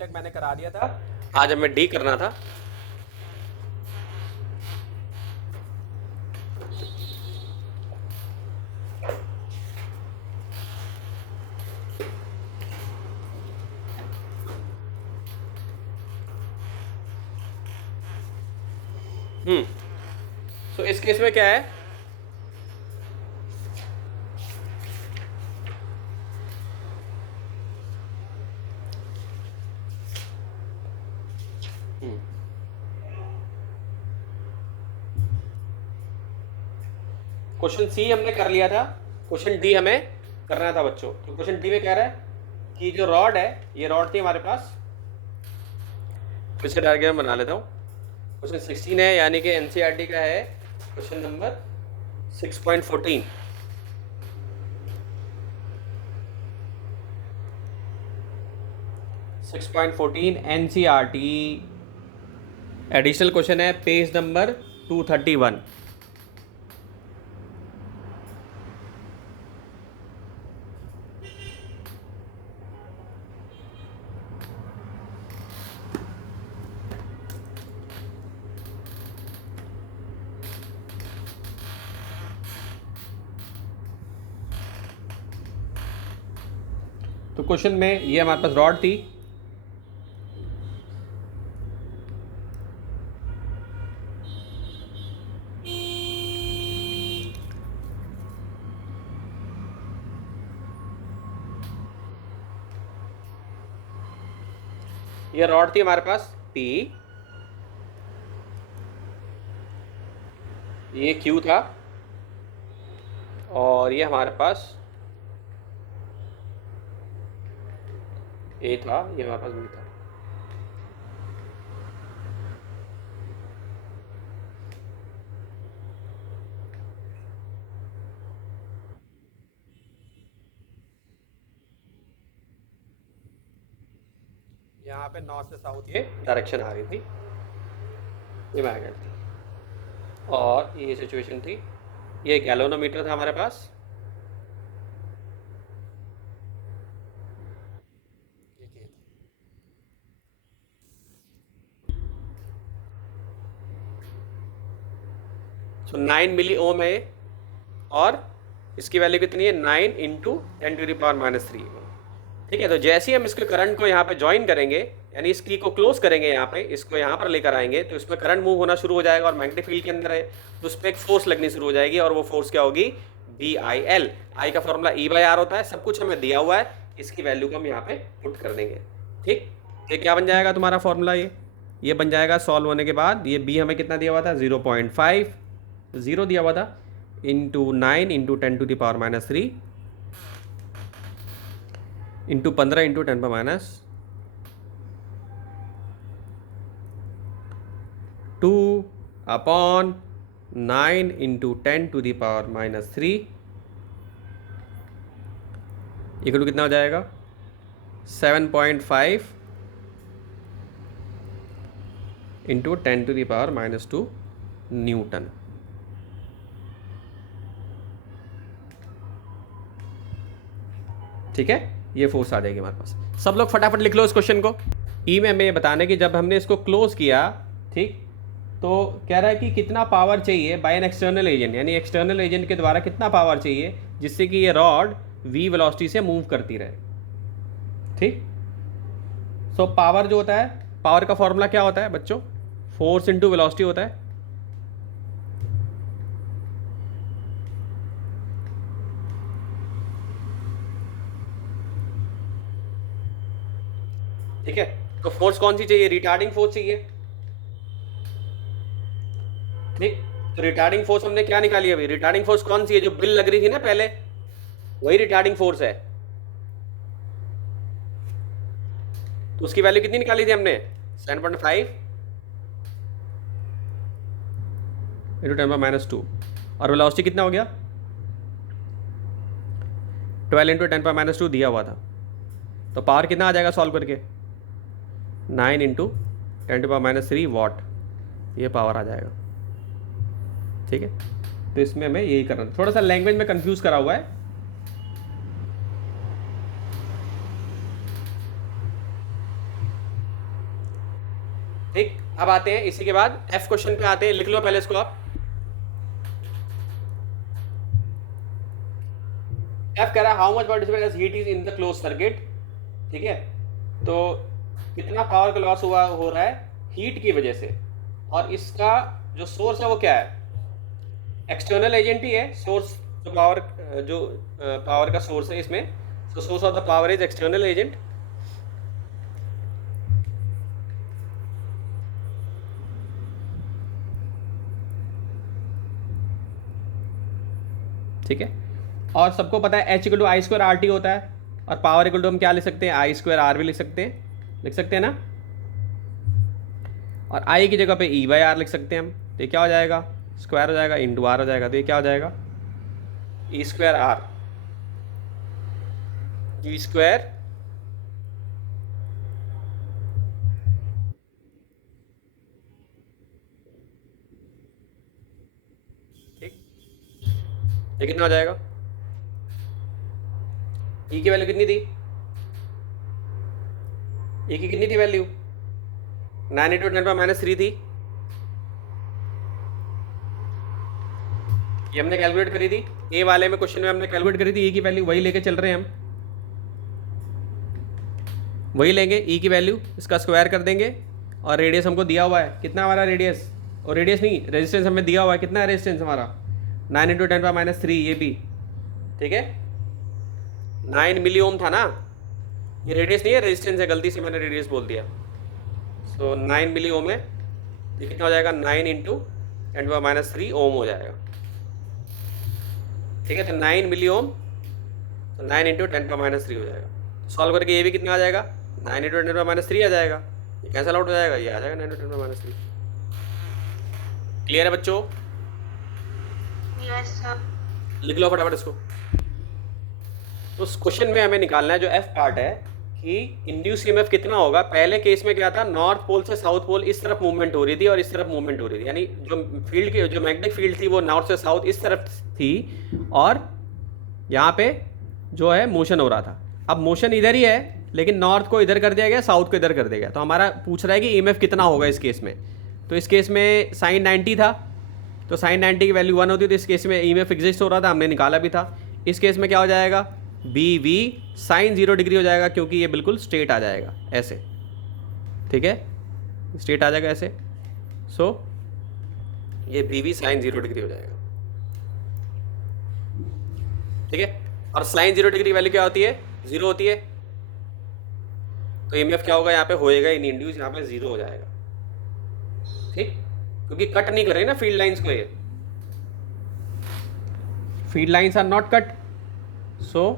तक मैंने करा दिया था, आज हमें डी करना था। तो इस केस में क्या है, क्वेश्चन सी हमने कर लिया था, क्वेश्चन डी हमें करना था बच्चों। तो क्वेश्चन डी में कह रहा है कि जो रॉड है, ये रॉड थी हमारे पास, फिर से डायग्राम बना लेता हूँ। क्वेश्चन 16 है, यानी कि एनसीईआरटी का है question number 6.14। NCERT additional question है, पेज नंबर 231। तो क्वेश्चन में ये हमारे पास रॉड थी, ये रॉड थी हमारे पास P, ये Q था, और ये हमारे पास A था, ये हमारे पास B था। यहाँ पे नॉर्थ से साउथ ये डायरेक्शन आ रही थी, ये मैग्नेट थी, और ये सिचुएशन थी। ये गैल्वेनोमीटर था हमारे पास, सो 9 मिली ओम है, और इसकी वैल्यू कितनी है, 9 इंटू 10⁻³ ठीक है। तो जैसे ही हम इसके करंट को यहाँ पे ज्वाइन करेंगे, यानी इस की को क्लोज करेंगे, यहाँ पे इसको यहाँ पर लेकर आएंगे, तो इसमें करंट मूव होना शुरू हो जाएगा, और मैग्नेटिक फील्ड के अंदर है तो उस पर एक फोर्स लगनी शुरू हो जाएगी, और वो फोर्स क्या होगी, BIL। आई का फॉर्मूला E/R होता है, सब कुछ हमें दिया हुआ है, इसकी वैल्यू को हम यहाँ पे पुट कर देंगे। ठीक, ये क्या बन जाएगा तुम्हारा फॉर्मूला, ये बन जाएगा सॉल्व होने के बाद। ये B हमें कितना दिया हुआ था, 0.50 दिया हुआ था, into 9 into 10⁻³ into 15 into 10⁻²/9 into 10⁻³ equal to कितना हो जाएगा, 7.5 इंटू 10⁻² न्यूटन। ठीक है, ये फोर्स आ जाएगी हमारे पास। सब लोग फटाफट लिख लो इस क्वेश्चन को। ई में हमें ये बताने कि जब हमने इसको क्लोज किया, ठीक, तो कह रहा है कि कितना पावर चाहिए बाय एन एक्सटर्नल एजेंट, यानी एक्सटर्नल एजेंट के द्वारा कितना पावर चाहिए जिससे कि ये रॉड v वेलोसिटी से मूव करती रहे। ठीक, सो पावर जो होता है, पावर का फॉर्मूला क्या होता है बच्चों, फोर्स इंटू वेलोसिटी होता है। ठीक है, तो फोर्स कौन सी चाहिए, रिटार्डिंग फोर्स चाहिए। ठीक, तो रिटार्डिंग फोर्स हमने क्या निकाली अभी, रिटार्डिंग फोर्स कौन सी है, जो बिल लग रही थी ना पहले, वही रिटार्डिंग फोर्स है। तो उसकी वैल्यू कितनी निकाली थी हमने, 7.5 इंटू 10⁻², और वेलोसिटी कितना हो गया, 12 इंटू 10⁻² दिया हुआ था। तो पावर कितना आ जाएगा सॉल्व करके, 9 इंटू 10⁻³ वाट, ये पावर आ जाएगा। ठीक है, तो इसमें हमें यही करना था, थोड़ा सा लैंग्वेज में कंफ्यूज करा हुआ है। अब आते हैं इसी के बाद एफ क्वेश्चन पे आते हैं, लिख लो पहले इसको आप। एफ कह रहा है how much power dissipated as heat is in the close circuit. ठीक है, तो कितना पावर का लॉस हुआ हो रहा है हीट की वजह से, और इसका जो सोर्स है वो क्या है, एक्सटर्नल एजेंट ही है सोर्स, जो पावर का सोर्स है इसमें, so source of the power is external agent। ठीक है, और सबको पता है H equal to I square R T होता है, और पावर इक्वल टू हम क्या लिख सकते हैं, आई स्क्वायर आर भी लिख सकते हैं ना, और आई की जगह पे ई बाई आर लिख सकते हैं हम, तो ये क्या हो जाएगा, स्क्वायर हो जाएगा इंटू आर हो जाएगा, तो ये क्या हो जाएगा, E square are, E square ठीक, ये कितना हो जाएगा, ई की वैल्यू कितनी थी, ई की कितनी थी वैल्यू, 9 इंटू 10 पर -3 थी, ये हमने कैलकुलेट करी थी, ए वाले में क्वेश्चन में हमने कैलकुलेट करी थी, ई की वैल्यू वही लेके चल रहे हैं हम, वही लेंगे ई की वैल्यू, इसका स्क्वायर कर देंगे, और रेडियस हमको दिया हुआ है कितना हमारा रेडियस, और रेडियस नहीं रेजिस्टेंस हमें दिया हुआ है, कितना है रेजिस्टेंस हमारा 9 इंटू 10 पर -3, ये भी ठीक है 9 मिली ओम था ना, ये रेडियस नहीं है रेजिस्टेंस है, गलती से मैंने रेडियस बोल दिया, सो 9 मिली ओम है, ये कितना हो जाएगा 9 इंटू 10 पर -3 ओम हो जाएगा। ठीक है, तो 9 मिली ओम, तो 9 इंटू 10 पर -3 हो जाएगा, सॉल्व करके ये भी कितना आ जाएगा 9 इंटू 10 पर -3 आ जाएगा, ये कैंसल आउट हो जाएगा, ये आ जाएगा 9 इंटू 10 पर -3। क्लियर है बच्चों? Yes sir. लिख लो फटाफट इसको। तो उस क्वेश्चन में हमें निकालना है जो एफ पार्ट है कि इंड्यूस ईएमएफ कितना होगा। पहले केस में क्या था, नॉर्थ पोल से साउथ पोल इस तरफ मूवमेंट हो रही थी और इस तरफ मूवमेंट हो रही थी, यानी जो फील्ड की जो मैग्नेटिक फील्ड थी वो नॉर्थ से साउथ इस तरफ थी, और यहाँ पे जो है मोशन हो रहा था। अब मोशन इधर ही है, लेकिन नॉर्थ को इधर कर दिया गया, साउथ को इधर कर दिया गया, तो हमारा पूछ रहा है कि ईएमएफ कितना होगा इस केस में। तो इस केस में साइन 90 था, तो साइन 90 की वैल्यू 1 होती, तो इस केस में ईएमएफ एग्जिस्ट हो रहा था, हमने निकाला भी था। इस केस में क्या हो जाएगा, बी वी साइन 0 डिग्री हो जाएगा, क्योंकि ये बिल्कुल स्ट्रेट आ जाएगा ऐसे। ठीक है, स्ट्रेट आ जाएगा ऐसे, सो ये बी वी साइन 0 डिग्री हो जाएगा। ठीक है, और साइन 0 डिग्री वैल्यू क्या होती है, 0 होती है, तो ईएमएफ क्या होगा यहाँ पे, होएगा ही नहीं इंड्यूस, यहाँ पे 0 हो जाएगा। ठीक, क्योंकि कट नहीं कर रहे ना फील्ड लाइंस को, ये field lines are not cut, so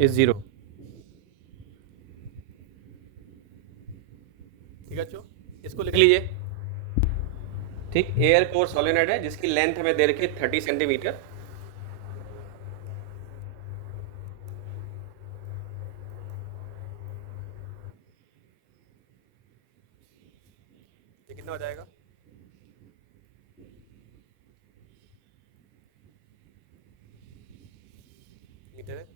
is 0। ठीक है बच्चों, इसको लिख लीजिए। ठीक, एयर कोर सोलेनोइड है जिसकी लेंथ हमें दे रखी है 30 सेंटीमीटर। ये कितना हो जाएगा, मीटर है।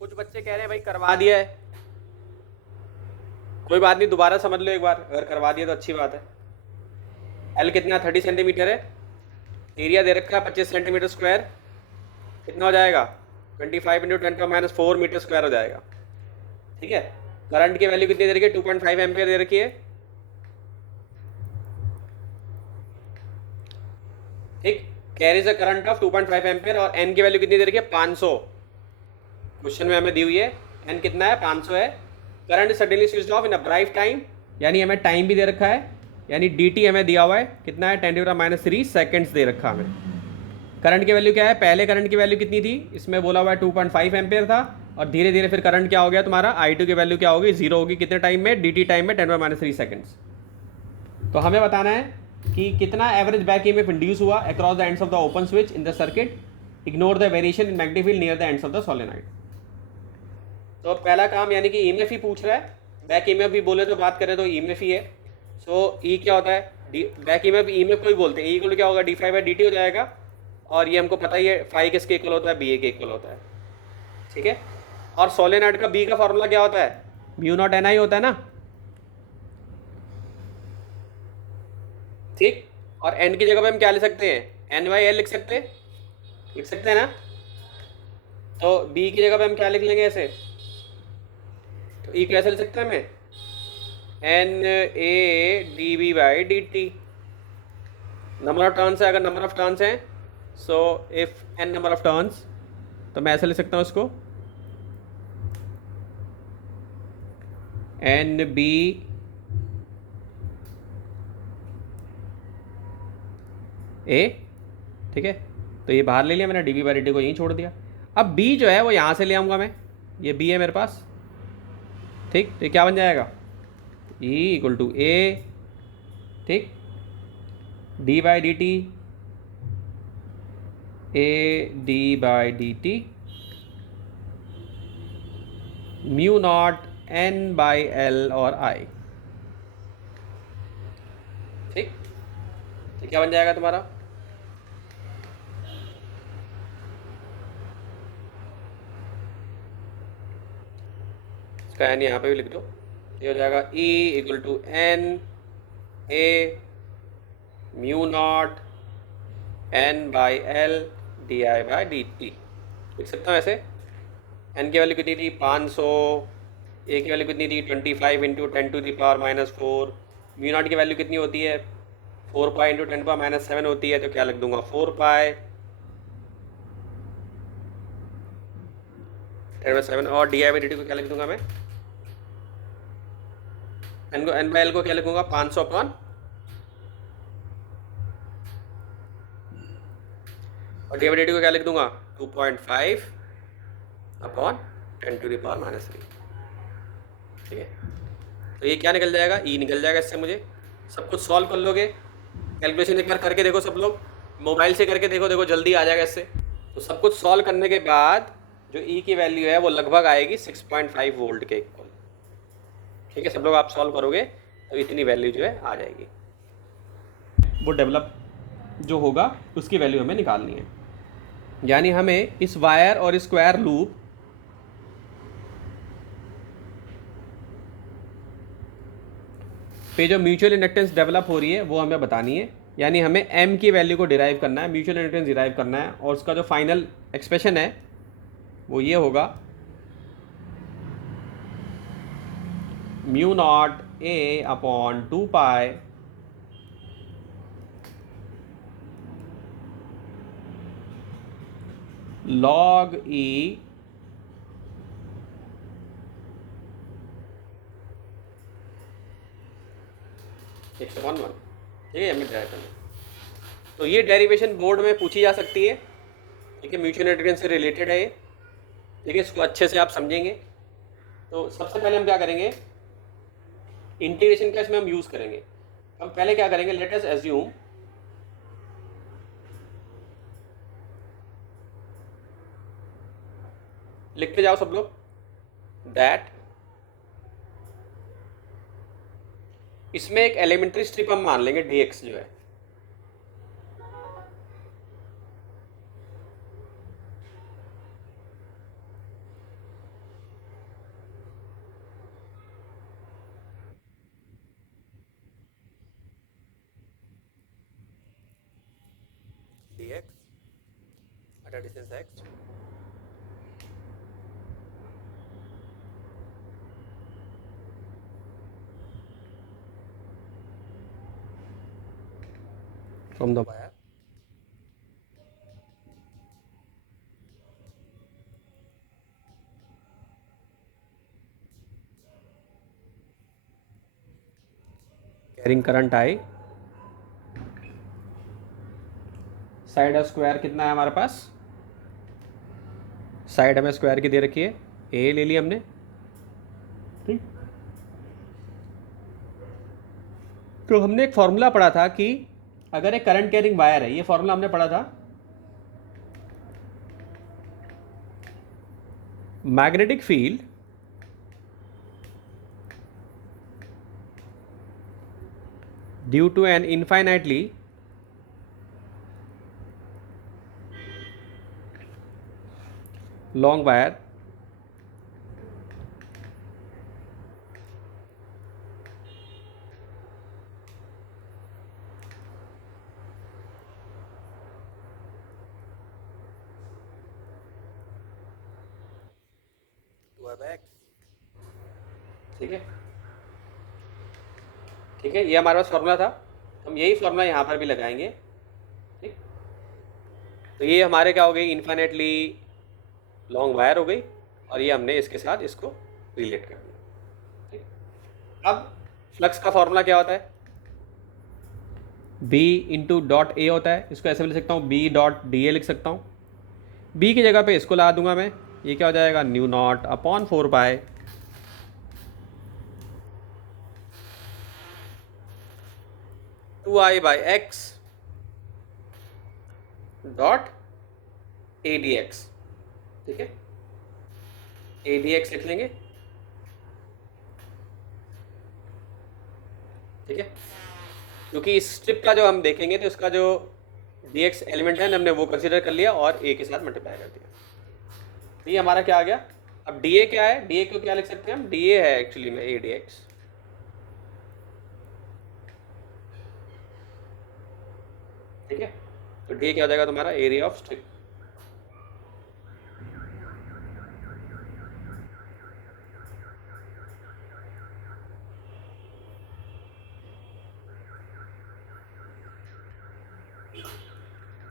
कुछ बच्चे कह रहे हैं भाई करवा दिया है, कोई बात नहीं, दोबारा समझ लो एक बार, अगर करवा दिया तो अच्छी बात है। एल कितना 30 सेंटीमीटर है, एरिया दे रखा है 25 सेंटीमीटर स्क्वायर, कितना हो जाएगा 25 इंटू 10⁻⁴ मीटर स्क्वायर हो जाएगा। ठीक है, करंट की वैल्यू कितनी दे रखी है, 2.5 एम्पियर दे रखी है। ठीक, carries a current of 2.5 ampere, और एन की वैल्यू कितनी दे रखी है 500, क्वेश्चन में हमें दी हुई है। एन कितना है 500 है। Current suddenly switched off in a bright time, यानी हमें टाइम भी दे रखा है, यानी dt हमें दिया हुआ है कितना है 10⁻³ सेकेंड्स दे रखा हमें। करंट की वैल्यू क्या है, पहले करंट की वैल्यू कितनी थी, इसमें बोला हुआ है 2.5 एम्पियर था, और धीरे धीरे फिर करंट क्या हो गया तुम्हारा, I2 की वैल्यू क्या होगी 0 होगी, कितने टाइम में, dt टाइम में 10⁻³ सेकेंड्स। तो हमें बताना है कि कितना एवरेज बैक ईएमएफ इंड्यूस हुआ across the ends of the open switch in the circuit, ignore the variation in magnetic field near the ends of the solenoid. तो पहला काम यानी कि ईएमएफ ही पूछ रहा है, बैक ईएमएफ भी बोले तो बात करें तो ईएमएफ ही है। सो ई क्या होता है, बैक ईएमएफ ईएमएफ को ही बोलते हैं, ई इक्वल क्या होगा, D phi by D T हो जाएगा। और ये हमको पता ही है फाई किसके इक्वल होता है, बी ए के इक्वल होता है, ठीक है। और सोलेनॉइड का बी का फॉर्मूला क्या होता है, म्यू नॉट एन आई होता है ना, ठीक। और एन की जगह पे हम क्या लिख सकते हैं, एन बाई एल लिख सकते हैं ना। तो बी की जगह पे हम क्या लिख लेंगे ऐसे, तो ई कैसे लिख सकते हैं हमें, N A D B by D T. Number of turns है, अगर नंबर ऑफ टर्न्स हैं, so if N number of turns, तो मैं ऐसे लिख सकता हूँ इसको, एन बी ए, ठीक है। तो ये बाहर ले लिया मैंने, D B by D T को यहीं छोड़ दिया। अब बी जो है वो यहाँ से ले आऊँगा मैं, ये बी है मेरे पास, ठीक। तो ये क्या बन जाएगा, ई इक्वल टू ए, ठीक, D by D T, A D by D T, mu naught N by L और आई, ठीक। तो क्या बन जाएगा तुम्हारा, इसका एन यहाँ पे भी लिख दो, ये हो जाएगा E equal to N A mu naught N by L D I by D T. लिख सकता हूँ ऐसे, एन की वैल्यू कितनी थी 500, ए की वैल्यू कितनी थी 25 इंटू 10⁻⁴, म्यू नॉट की वैल्यू कितनी होती है 4 पाई इंटू 10⁻⁷ होती है, तो क्या लिख दूंगा 4 पाई 10⁻⁷। और D I by D T को क्या लिख दूंगा मैं, एन को एन बाई एल को क्या लिखूंगा 500 अपॉन, और डी बाई डी टी को क्या लिख दूंगा 2.5 अपॉन 10⁻⁻3, ठीक है। तो ये क्या निकल जाएगा, ई निकल जाएगा इससे। मुझे सब कुछ सॉल्व कर लोगे, कैलकुलेशन एक बार करके देखो सब लोग, मोबाइल से करके देखो, देखो जल्दी आ जाएगा इससे। तो सब कुछ सॉल्व करने के बाद जो ई की वैल्यू है वो लगभग आएगी 6.5 वोल्ट के इक्वल, ठीक है। सब लोग आप सॉल्व करोगे तो इतनी वैल्यू जो है आ जाएगी, वो डेवलप जो होगा उसकी वैल्यू हमें निकालनी है। यानी हमें इस वायर और स्क्वायर लूप पे जो म्यूचुअल इंडक्टेंस डेवलप हो रही है वो हमें बतानी है। यानी हमें एम की वैल्यू को डिराइव करना है, म्यूचुअल इंडक्टेंस डिराइव करना है, और उसका जो फाइनल एक्सप्रेशन है वो ये होगा, mu naught a upon 2 pi log E x/1, ठीक है, हमें ड्राइव करना। तो ये डेरिवेशन बोर्ड में पूछी जा सकती है, ठीक है, म्यूचुअल इंडक्टेंस से रिलेटेड है ये, ठीक है। इसको अच्छे से आप समझेंगे। तो सबसे पहले हम क्या करेंगे, इंटीग्रेशन का इसमें हम यूज़ करेंगे। हम पहले क्या करेंगे, लेट अस एज्यूम लिखते जाओ सब लोग, दैट इसमें एक एलिमेंट्री स्ट्रिप हम मान लेंगे dx जो है, dx at a distance x from the wire carrying current I, side of square कितना है हमारे पास, साइड हमें स्क्वायर की दे रखी है, ए ले ली हमने, ठीक। तो हमने एक फॉर्मूला पढ़ा था कि अगर एक करंट कैरिंग वायर है, ये फॉर्मूला हमने पढ़ा था, magnetic field due to an infinitely long wire ठीक है, ठीक है, ये हमारे पास फॉर्मूला था, हम यही फॉर्मूला यहाँ पर भी लगाएंगे। ठीक, तो ये हमारे क्या हो गई, इन्फाइनेटली लॉन्ग वायर हो गई, और ये हमने इसके साथ इसको रिलेट कर दिया। ठीक, अब फ्लक्स का फॉर्मूला क्या होता है, B इंटू डॉट ए होता है, इसको ऐसे भी लिख सकता हूँ, B डॉट डी ए लिख सकता हूँ। B की जगह पे इसको लगा दूंगा मैं, ये क्या हो जाएगा, new not upon 4 pi 2I by x dot A D x. ठीक है, ए डी एक्स लिख लेंगे। ठीक है, क्योंकि इस स्ट्रिप का जो हम देखेंगे तो इसका जो डी एक्स एलिमेंट है हमने वो कंसिडर कर लिया और ए के साथ मल्टीप्लाई कर दिया। तो ये हमारा क्या आ गया। अब डी ए क्या है, डी ए को क्या लिख सकते हैं हम, डी ए है एक्चुअली में ए डी एक्स। ठीक है, तो डी ए क्या हो जाएगा तुम्हारा, एरिया ऑफ स्ट्रिप।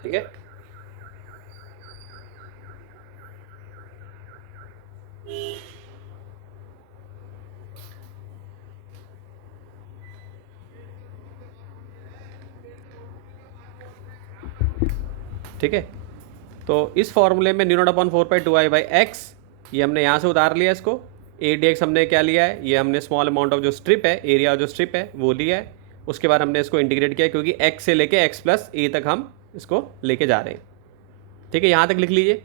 ठीक है, ठीक है, तो इस फॉर्मूले में new not upon 4 pi 2I by x, ये हमने यहाँ से उतार लिया इसको। ए डी एक्स हमने क्या लिया है, ये हमने स्मॉल अमाउंट ऑफ जो स्ट्रिप है, एरिया जो स्ट्रिप है वो लिया है। उसके बाद हमने इसको इंटीग्रेट किया क्योंकि एक्स से लेके एक्स प्लस ए तक हम इसको लेके जा रहे हैं। ठीक है, यहाँ तक लिख लीजिए।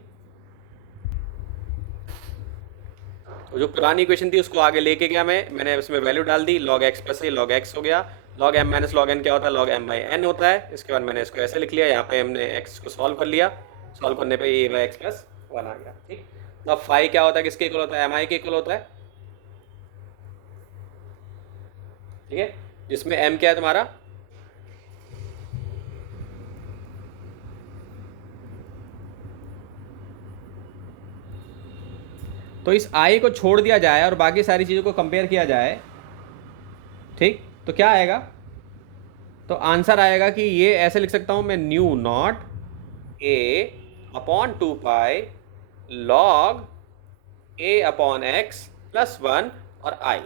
तो जो पुरानी इक्वेशन थी उसको आगे लेके गया मैंने उसमें वैल्यू डाल दी, log X plus A log X हो गया, log M minus log N क्या होता है, लॉग एम बाई एन होता है। इसके बाद मैंने इसको ऐसे लिख लिया, यहाँ पे हमने एक्स को सॉल्व कर लिया, सॉल्व करने पे ए बाई एक्स प्लस 1 आ गया। ठीक, अब फाई क्या होता है, किसके इक्वल होता है, एम आई के इक्वल होता है। ठीक है, जिसमें एम क्या है तुम्हारा, तो इस आई को छोड़ दिया जाए और बाकी सारी चीज़ों को कंपेयर किया जाए, ठीक, तो क्या आएगा, तो आंसर आएगा कि ये ऐसे लिख सकता हूं मैं, new not a upon 2 pi log A upon X plus 1 और आई।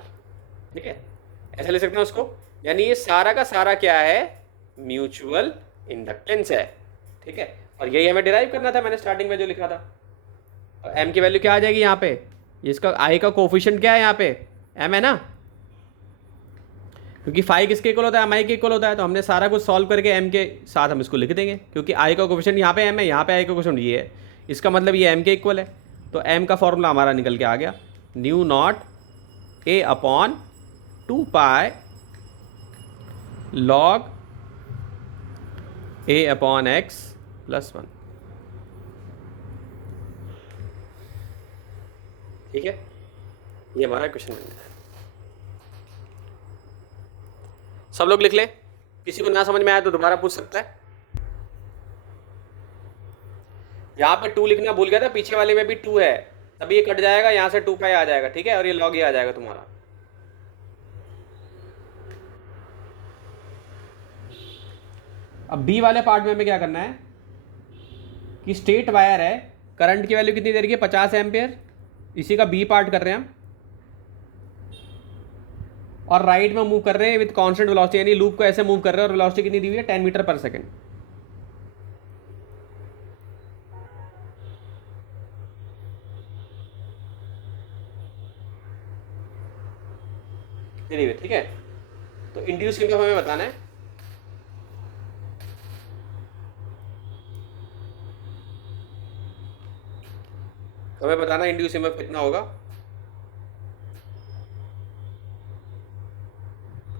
ठीक है, ऐसे लिख सकते हैं उसको, यानी ये सारा का सारा क्या है, म्यूचुअल इंडक्टेंस है। ठीक है, और यही हमें डिराइव करना था, मैंने स्टार्टिंग में जो लिखा था। एम की वैल्यू क्या आ जाएगी यहाँ पे, इसका आई का कोफिशिएंट क्या है यहाँ पे, एम है ना, क्योंकि फाई किसके इक्वल होता है, एम आई के इक्वल होता है। तो हमने सारा कुछ सॉल्व करके एम के साथ हम इसको लिख देंगे, क्योंकि आई का कोफिशिएंट यहाँ पे एम है, यहाँ पे आई का कोफिशिएंट ये है, इसका मतलब ये एम के इक्वल है। तो एम का फॉर्मूला हमारा निकल के आ गया, new not a upon 2 pi log A upon X plus 1। ठीक है, ये हमारा क्वेश्चन बन गया। सब लोग लिख ले, किसी को ना समझ में आया तो दोबारा पूछ सकता है। यहाँ पे 2 लिखना भूल गया था, पीछे वाले में भी 2 है, तभी ये कट जाएगा, यहाँ से 2 पाई आ जाएगा। ठीक है, और ये लॉग ये आ जाएगा तुम्हारा। अब बी वाले पार्ट में हमें क्या करना है कि स्ट्रेट वायर है, करंट की वैल्यू कितनी दे रही है, 50 एम्पियर, इसी का बी पार्ट कर रहे हैं हम, और राइट में मूव कर रहे हैं विद कांस्टेंट वेलोसिटी, यानी लूप को ऐसे मूव कर रहे हैं और वेलोसिटी कितनी दी हुई है, 10 मीटर पर सेकंड। ठीक है, तो इंड्यूस ईएमएफ हमें बताना है। हमें बताना इंड्यूस ईएमएफ कितना होगा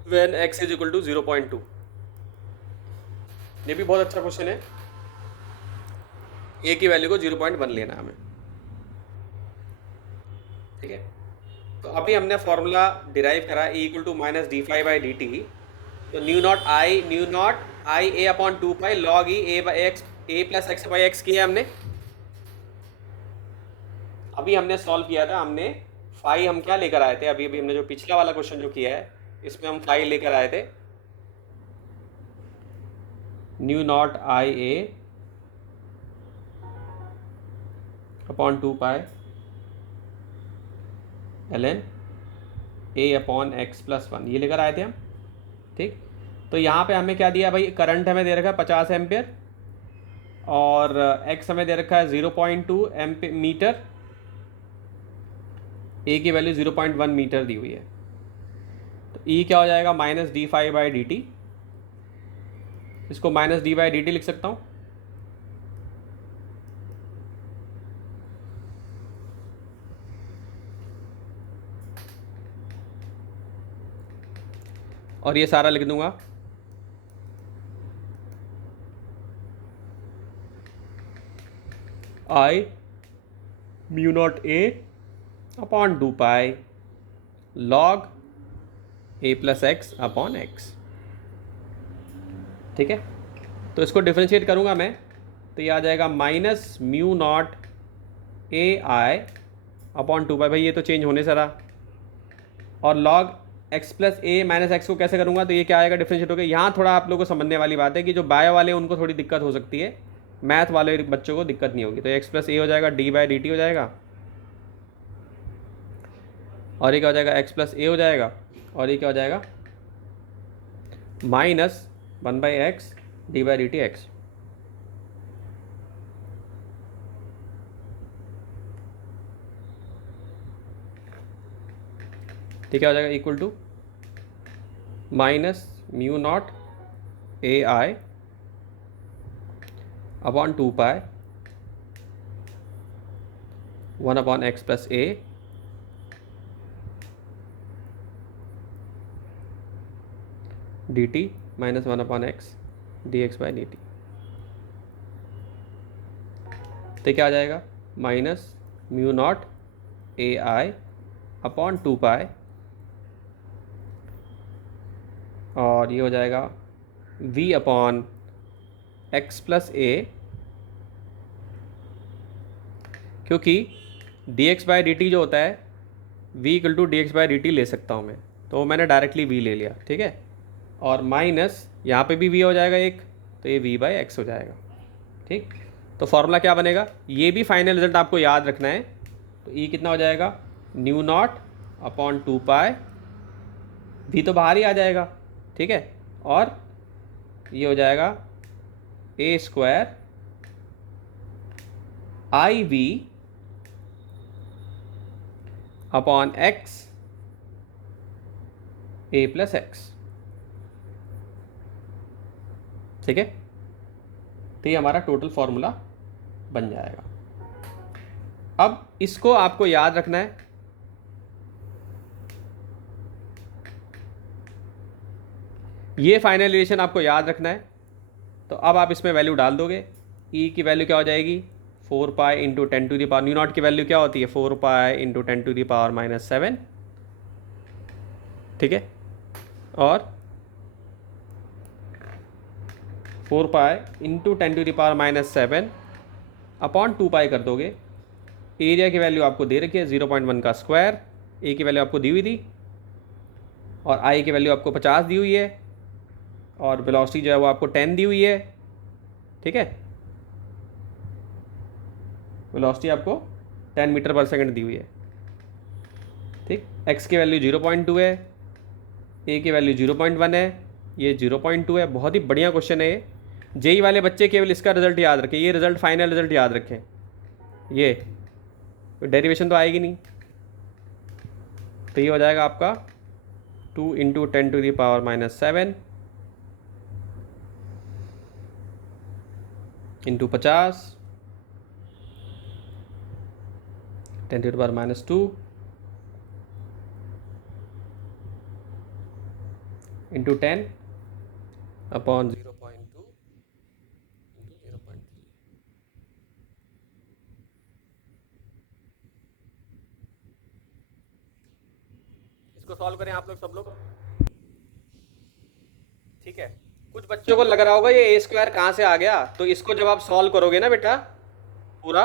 when x is equal to 0.2। ये भी बहुत अच्छा क्वेश्चन है। a की वैल्यू को 0.1 लेना है हमें, ठीक है। तो अभी हमने फॉर्मूला डिराइव करा e equal to minus d phi by D T. तो nu naught I A upon 2 pi log e a by x, a plus x by x किया हमने। अभी हमने सॉल्व किया था, हमने फाई हम क्या लेकर आए थे, अभी अभी हमने जो पिछला वाला क्वेश्चन जो किया है इसमें हम फाई लेकर आए थे mu naught I A upon 2 pi L N A upon X plus 1, ये लेकर आए थे हम, ठीक। तो यहाँ पे हमें क्या दिया भाई, करंट हमें दे रखा है 50 एम्पियर और एक्स हमें दे रखा है 0.2 मीटर, ए की वैल्यू 0.1 मीटर दी हुई है। तो ई क्या हो जाएगा, minus d phi by D t. इसको minus d by D T लिख सकता हूँ। और ये सारा लिख दूंगा i mu naught a upon 2 pi log a plus x upon x, ठीक है। तो इसको डिफ्रेंशिएट करूंगा मैं, तो ये आ जाएगा minus mu naught A I upon 2 पाई, भाई ये तो चेंज होने से रहा, और लॉग एक्स प्लस ए माइनस एक्स को कैसे करूंगा, तो ये क्या आएगा, डिफ्रेंशिएट हो गया। यहाँ थोड़ा आप लोगों को समझने वाली बात है कि जो बायो वाले हैं उनको थोड़ी दिक्कत हो सकती है, मैथ वाले बच्चों को दिक्कत नहीं होगी। तो एक्स प्लस ए हो जाएगा डी बाई डी टी हो जाएगा, और ये क्या हो जाएगा, एक्स प्लस ए हो जाएगा, और ये क्या हो जाएगा, minus 1 by X D by D T X. ठीक है, हो जाएगा equal to minus mu naught A I upon 2 pi 1 upon X plus A D T minus 1 upon X D X by D T. तो क्या आ जाएगा, minus mu naught A I upon 2 pi, और ये हो जाएगा v upon X plus A, क्योंकि D X by D T जो होता है v equal to D X by D T ले सकता हूँ मैं, तो मैंने डायरेक्टली v ले लिया, ठीक है। और माइनस यहाँ पे भी v हो जाएगा एक, तो ये v बाई एक्स हो जाएगा, ठीक। तो फॉर्मूला क्या बनेगा, ये भी फाइनल रिजल्ट आपको याद रखना है। तो e कितना हो जाएगा, new not upon 2 pi, v तो बाहर ही आ जाएगा, ठीक है, और ये हो जाएगा a square i v upon x a plus x, ठीक है। तो ये हमारा टोटल फॉर्मूला बन जाएगा। अब इसको आपको याद रखना है, ये फाइनल रिलेशन आपको याद रखना है। तो अब आप इसमें वैल्यू डाल दोगे, ई की वैल्यू क्या हो जाएगी, 4 pi into 10 to the power, mu naught की वैल्यू क्या होती है, 4 pi into 10 to the power minus 7, ठीक है। और 4 pi into 10 to the power minus 7 upon 2 pi कर दोगे। एरिया की वैल्यू आपको दे रखी है 0.1 का स्क्वायर, ए की वैल्यू आपको दी हुई थी, और आई की वैल्यू आपको 50 दी हुई है, और वेलोसिटी जो है वो आपको 10 दी हुई है, ठीक है। वेलोसिटी आपको 10 मीटर पर सेकंड दी हुई है, ठीक। एक्स की वैल्यू 0.2 है, ए की वैल्यू 0.1 है, ये 0.2 है। बहुत ही बढ़िया क्वेश्चन है ये। जेई वाले बच्चे केवल इसका रिजल्ट याद रखें, ये रिजल्ट फाइनल रिजल्ट याद रखें, ये डेरिवेशन तो आएगी नहीं। तो ये हो जाएगा आपका 2 इंटू 10⁻⁻7 इंटू 50 10⁻⁻2 इंटू 10/0.2 इंटू 0.3। इसको सॉल्व करें आप लोग सब लोग, ठीक है। कुछ बच्चों को लग रहा होगा ये ए स्क्वायर कहाँ से आ गया, तो इसको जब आप सॉल्व करोगे ना बेटा पूरा,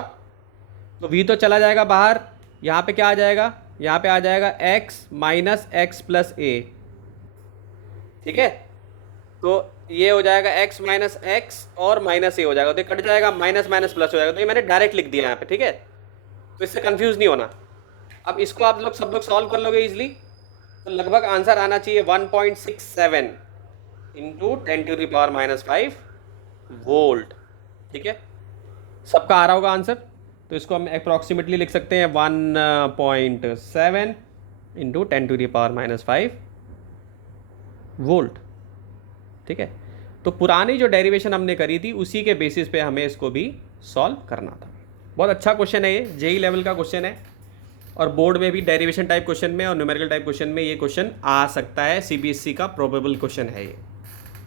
तो v तो चला जाएगा बाहर, यहाँ पे क्या आ जाएगा, यहाँ पे आ जाएगा x माइनस एक्स प्लस ए, ठीक है। तो ये हो जाएगा x माइनस एक्स और माइनस ए हो जाएगा, तो ये कट जाएगा, माइनस माइनस प्लस हो जाएगा, तो ये मैंने डायरेक्ट लिख दिया यहाँ पे, ठीक है। तो इससे कंफ्यूज नहीं होना। अब इसको आप लोग सब लोग सॉल्व कर लोगे इजीली, तो लगभग आंसर आना चाहिए 1.67 इंटू 10⁻⁻5 वोल्ट, ठीक है। सबका आ रहा होगा आंसर, तो इसको हम अप्रॉक्सीमेटली लिख सकते हैं 1.7 इंटू 10⁻⁻5 वोल्ट, ठीक है। तो पुरानी जो डेरिवेशन हमने करी थी उसी के बेसिस पे हमें इसको भी सॉल्व करना था। बहुत अच्छा क्वेश्चन है ये, जेई लेवल का क्वेश्चन है, और बोर्ड में भी डेरिवेशन टाइप क्वेश्चन में और न्यूमेरिकल टाइप क्वेश्चन में ये क्वेश्चन आ सकता है, सीबीएसई का प्रोबेबल क्वेश्चन है ये।